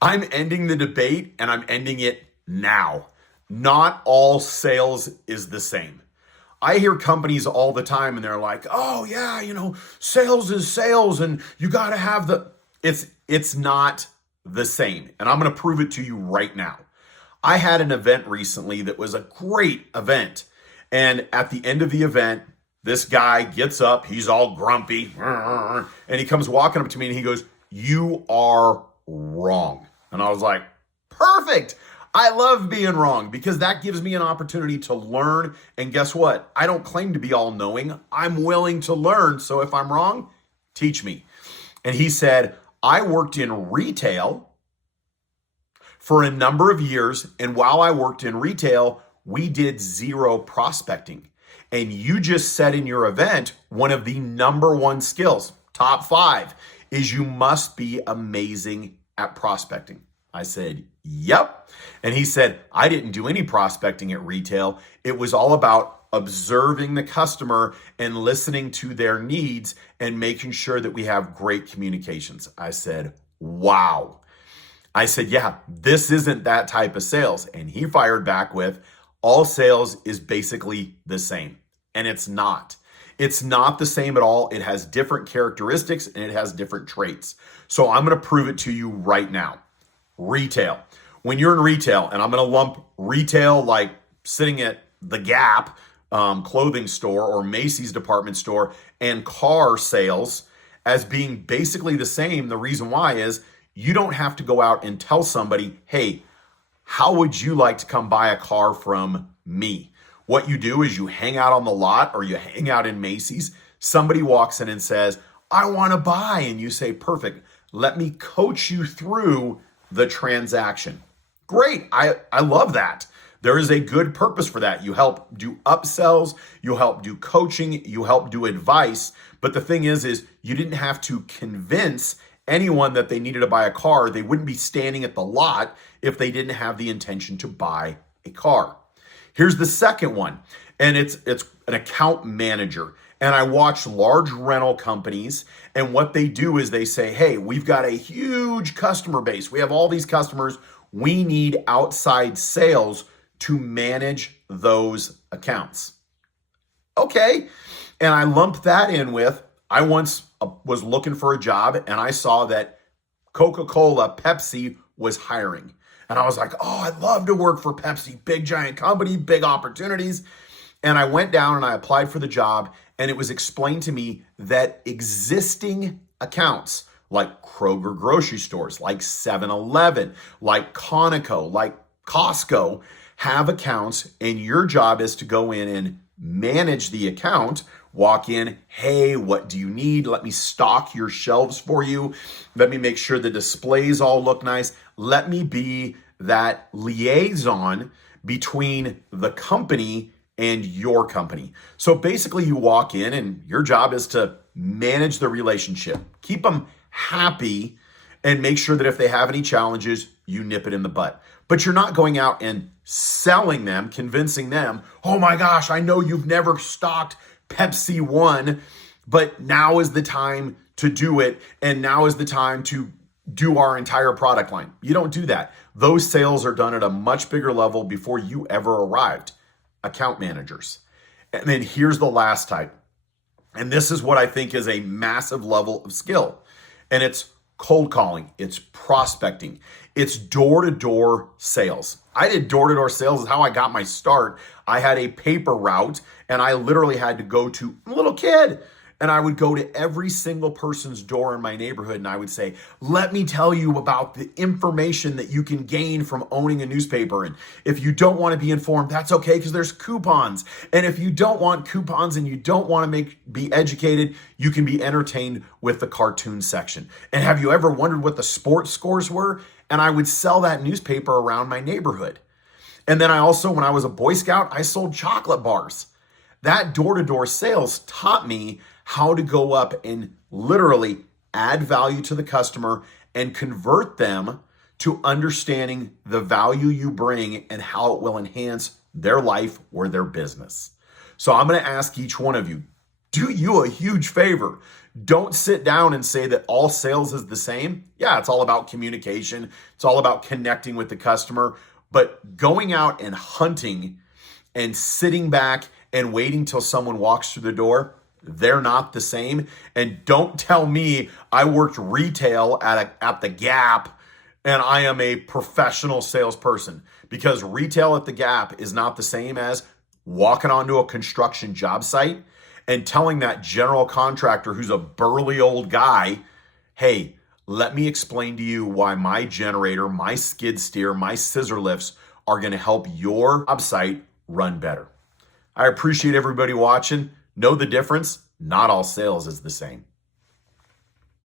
I'm ending the debate and I'm ending it now. Not all sales is the same. I hear companies all the time and they're like, "Oh yeah, sales is sales and you got to have the." It's not the same. And I'm going to prove it to you right now. I had an event recently that was a great event. And at the end of the event, this guy gets up, he's all grumpy, and he comes walking up to me and he goes, "You are wrong." And I was like, "Perfect. I love being wrong because that gives me an opportunity to learn. And guess what? I don't claim to be all knowing. I'm willing to learn. So if I'm wrong, teach me." And he said, "I worked in retail for a number of years. And while I worked in retail, we did zero prospecting. And you just said in your event, one of the number one skills, top 5, is you must be amazing at prospecting." I said, "Yep." And he said, "I didn't do any prospecting at retail. It was all about observing the customer and listening to their needs and making sure that we have great communications." I said, "Wow." I said, "Yeah, this isn't that type of sales." And he fired back with, "All sales is basically the same." And it's not. It's not the same at all. It has different characteristics and it has different traits. So I'm going to prove it to you right now. Retail. When you're in retail, and I'm going to lump retail like sitting at the Gap clothing store or Macy's department store and car sales as being basically the same. The reason why is you don't have to go out and tell somebody, "Hey, how would you like to come buy a car from me?" What you do is you hang out on the lot or you hang out in Macy's. Somebody walks in and says, "I want to buy." And you say, "Perfect. Let me coach you through the transaction." Great. I love that. There is a good purpose for that. You help do upsells, you help do coaching, you help do advice. But the thing is you didn't have to convince anyone that they needed to buy a car. They wouldn't be standing at the lot if they didn't have the intention to buy a car. Here's the second one, and it's an account manager. And I watch large rental companies, and what they do is they say, "Hey, we've got a huge customer base. We have all these customers. We need outside sales to manage those accounts." Okay. And I lumped that in with, I once was looking for a job and I saw that Coca-Cola, Pepsi was hiring. And I was like, "Oh, I'd love to work for Pepsi, big giant company, big opportunities." And I went down and I applied for the job, and it was explained to me that existing accounts like Kroger grocery stores, like 7-Eleven, like Conoco, like Costco have accounts, and your job is to go in and manage the account. Walk in, "Hey, what do you need? Let me stock your shelves for you. Let me make sure the displays all look nice. Let me be that liaison between the company and your company." So basically you walk in and your job is to manage the relationship, keep them happy, and make sure that if they have any challenges, you nip it in the butt. But you're not going out and selling them, convincing them, "Oh my gosh, I know you've never stocked Pepsi One, but now is the time to do it. And now is the time to do our entire product line." You don't do that. Those sales are done at a much bigger level before you ever arrived. Account managers. And then here's the last type. And this is what I think is a massive level of skill. And it's cold calling. It's prospecting. It's door-to-door sales. I did door-to-door sales. Is how I got my start. I had a paper route and I literally had to go to a little kid. And I would go to every single person's door in my neighborhood and I would say, "Let me tell you about the information that you can gain from owning a newspaper. And if you don't want to be informed, that's okay because there's coupons. And if you don't want coupons and you don't want to be educated, you can be entertained with the cartoon section. And have you ever wondered what the sports scores were?" And I would sell that newspaper around my neighborhood. And then I also, when I was a Boy Scout, I sold chocolate bars. That door-to-door sales taught me how to go up and literally add value to the customer and convert them to understanding the value you bring and how it will enhance their life or their business. So I'm going to ask each one of you, do you a huge favor. Don't sit down and say that all sales is the same. Yeah, it's all about communication. It's all about connecting with the customer, but going out and hunting and sitting back and waiting till someone walks through the door, they're not the same. And don't tell me I worked retail at the Gap and I am a professional salesperson, because retail at the Gap is not the same as walking onto a construction job site and telling that general contractor who's a burly old guy, hey, let me explain to you why my generator, my skid steer, my scissor lifts are going to help your job site run better. I appreciate everybody watching. Know the difference. Not all sales is the same.